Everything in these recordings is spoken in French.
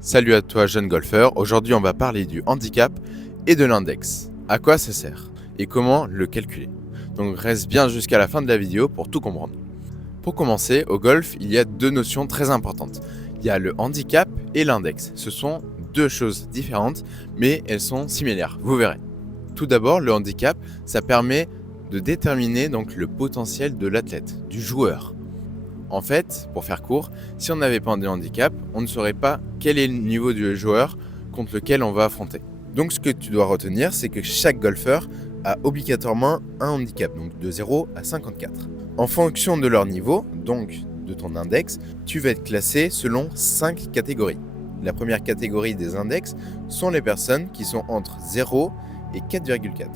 Salut à toi jeune golfeur, aujourd'hui on va parler du handicap et de l'index. À quoi ça sert et comment le calculer. Donc reste bien jusqu'à la fin de la vidéo pour tout comprendre. Pour commencer, au golf, il y a deux notions très importantes. Il y a le handicap et l'index. Ce sont deux choses différentes, mais elles sont similaires, vous verrez. Tout d'abord, le handicap, ça permet de déterminer donc le potentiel de l'athlète, du joueur. En fait, pour faire court, si on n'avait pas de handicap, on ne saurait pas quel est le niveau du joueur contre lequel on va affronter. Donc ce que tu dois retenir, c'est que chaque golfeur a obligatoirement un handicap, donc de 0 à 54. En fonction de leur niveau, donc de ton index, tu vas être classé selon 5 catégories. La première catégorie des index sont les personnes qui sont entre 0 et 4,4.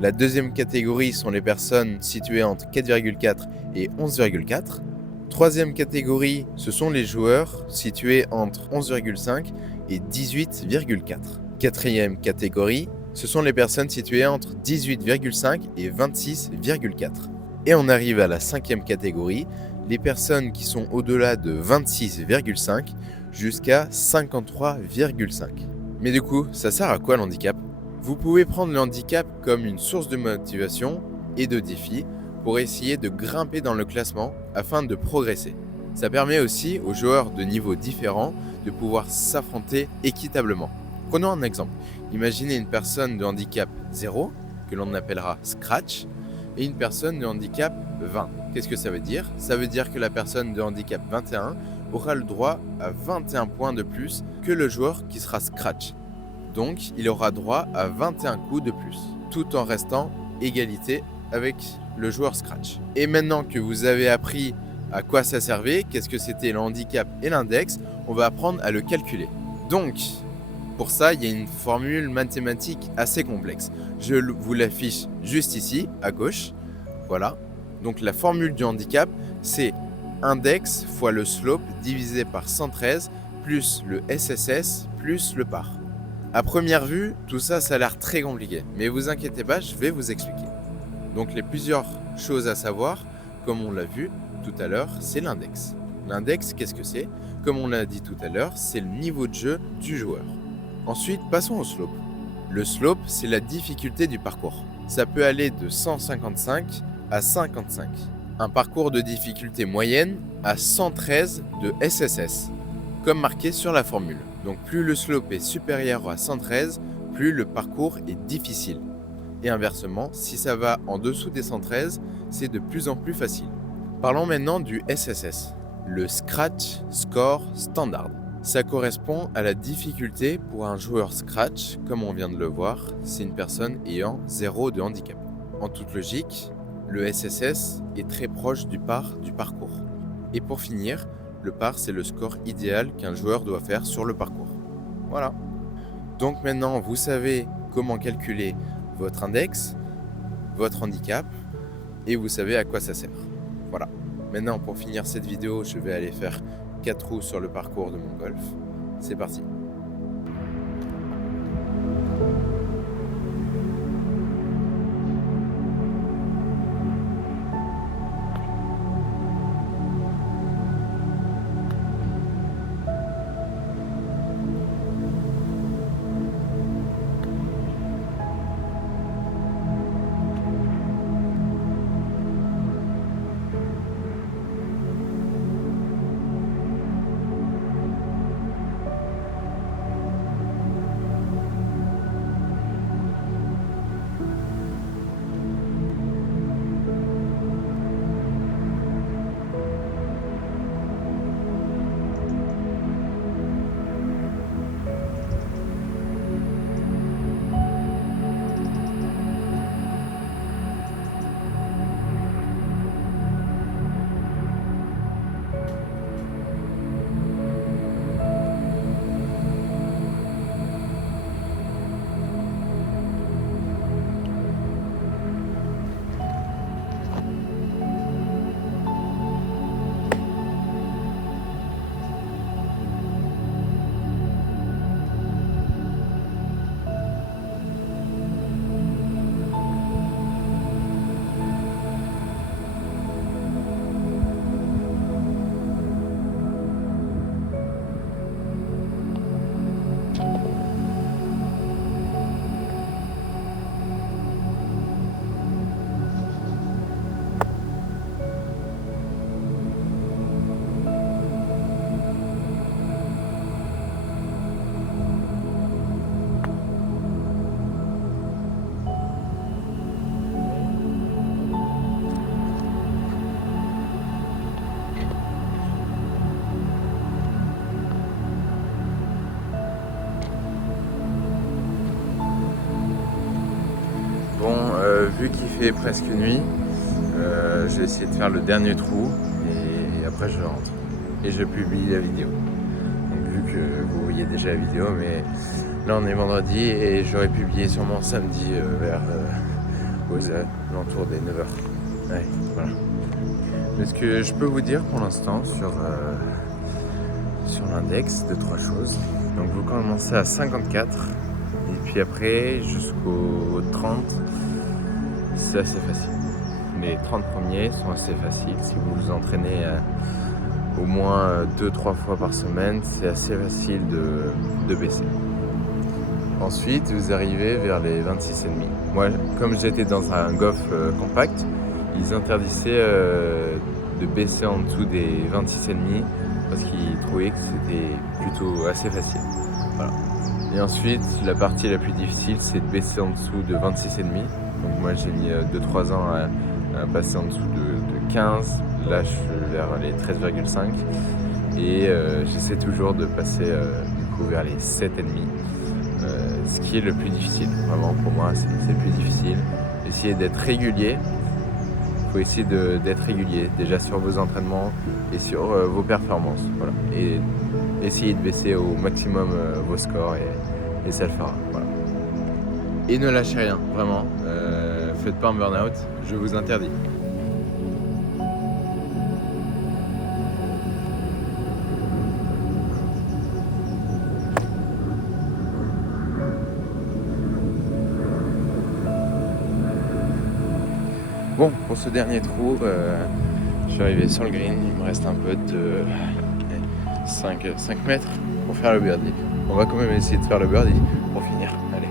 La deuxième catégorie sont les personnes situées entre 4,4 et 11,4. Troisième catégorie, ce sont les joueurs situés entre 11,5 et 18,4. Quatrième catégorie, ce sont les personnes situées entre 18,5 et 26,4. Et on arrive à la cinquième catégorie, les personnes qui sont au-delà de 26,5 jusqu'à 53,5. Mais du coup, ça sert à quoi le handicap ? Vous pouvez prendre le handicap comme une source de motivation et de défi pour essayer de grimper dans le classement afin de progresser. Ça permet aussi aux joueurs de niveaux différents de pouvoir s'affronter équitablement. Prenons un exemple. Imaginez une personne de handicap 0, que l'on appellera scratch, et une personne de handicap 20. Qu'est-ce que ça veut dire ? Ça veut dire que la personne de handicap 21 aura le droit à 21 points de plus que le joueur qui sera scratch. Donc, il aura droit à 21 coups de plus, tout en restant égalité avec le joueur scratch. Et maintenant que vous avez appris à quoi ça servait, qu'est-ce que c'était le handicap et l'index, on va apprendre à le calculer. Donc, pour ça, il y a une formule mathématique assez complexe. Je vous l'affiche juste ici, à gauche. Voilà. Donc, la formule du handicap, c'est index fois le slope divisé par 113 plus le SSS plus le par. À première vue, tout ça, ça a l'air très compliqué. Mais vous inquiétez pas, je vais vous expliquer. Donc les plusieurs choses à savoir, comme on l'a vu tout à l'heure, c'est l'index. L'index, qu'est-ce que c'est ? Comme on l'a dit tout à l'heure, c'est le niveau de jeu du joueur. Ensuite, passons au slope. Le slope, c'est la difficulté du parcours. Ça peut aller de 155 à 55. Un parcours de difficulté moyenne à 113 de SSS, comme marqué sur la formule. Donc plus le slope est supérieur à 113, plus le parcours est difficile. Et inversement, si ça va en dessous des 113, c'est de plus en plus facile. Parlons maintenant du SSS, le Scratch Score Standard. Ça correspond à la difficulté pour un joueur Scratch, comme on vient de le voir, c'est une personne ayant 0 de handicap. En toute logique, le SSS est très proche du par du parcours. Et pour finir, le par, c'est le score idéal qu'un joueur doit faire sur le parcours. Voilà. Donc maintenant, vous savez comment calculer votre index, votre handicap, et vous savez à quoi ça sert. Voilà. Maintenant, pour finir cette vidéo, je vais aller faire 4 trous sur le parcours de mon golf. C'est parti. vu qu'il fait presque nuit, je vais essayer de faire le dernier trou et après je rentre. Et je publie la vidéo. Donc vu que vous voyez déjà la vidéo, mais là on est vendredi et j'aurais publié sûrement samedi vers aux alentours des 9h. Ouais, voilà. Mais ce que je peux vous dire pour l'instant sur l'index, de 3 choses. Donc vous commencez à 54 et puis après jusqu'au 30, c'est assez facile. Les 30 premiers sont assez faciles. Si vous vous entraînez au moins 2-3 fois par semaine, c'est assez facile de baisser. Ensuite, vous arrivez vers les 26,5. Moi, comme j'étais dans un golf compact, ils interdisaient de baisser en dessous des 26,5 parce qu'ils trouvaient que c'était plutôt assez facile. Voilà. Et ensuite, la partie la plus difficile, c'est de baisser en dessous de 26,5. Donc moi, j'ai mis 2-3 ans à passer en dessous de 15. Là, je suis vers les 13,5. Et j'essaie toujours de passer du coup vers les 7,5. Ce qui est le plus difficile, vraiment pour moi, c'est le plus difficile. Essayez d'être régulier. Il faut essayer d'être régulier déjà sur vos entraînements et sur vos performances. Voilà. Et essayez de baisser au maximum vos scores et ça le fera. Voilà. Et ne lâchez rien, vraiment. Faites pas un burn-out, je vous interdis. Bon, pour ce dernier trou, je suis arrivé sur le green, il me reste un peu de 5 mètres pour faire le birdie. On va quand même essayer de faire le birdie pour finir. Allez.